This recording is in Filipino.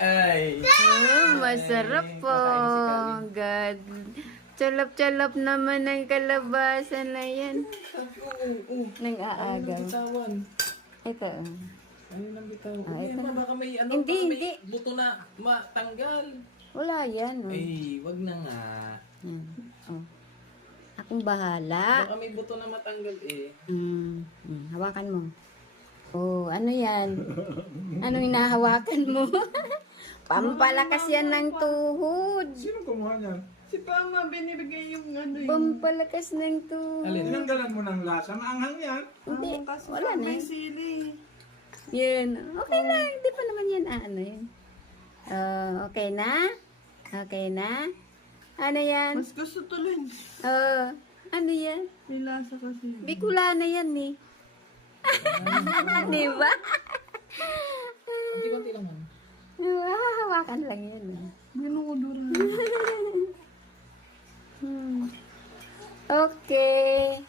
Ay. Masarap po. God. Chalap-chalap naman ang kalabasa na yan. Nang aagaw. Bitawan. Ito. Ano nang bitawan? Ah, ito. Baka may ano, Hindi, baka may hindi. buto na matanggal. Wala yan. Oh. Ay, wag na nga. Yan. Oh. Akong bahala. Baka may buto na matanggal eh. Hawakan mo. Oh, ano yan? Anong hinahawakan mo? Pampalakas yan ng tuhod. Sino kumuha niyan? Si Pama, binibigay yung ano yun. Pampalakas ng tuhod. Alin? Tinanggalan mo ng lasa. Maanghang yan. Hindi, Kasi wala na. may sili. Yan. Okay lang. Hindi pa naman yan ano yun. Okay na? Okay na? Ano yan? Mas gusto tuloy. Ano yan? May lasa kasi. Bicolana yan eh. Di ba? Konti-konti lang man. Hawakan lang yan. Binukudura. Okay.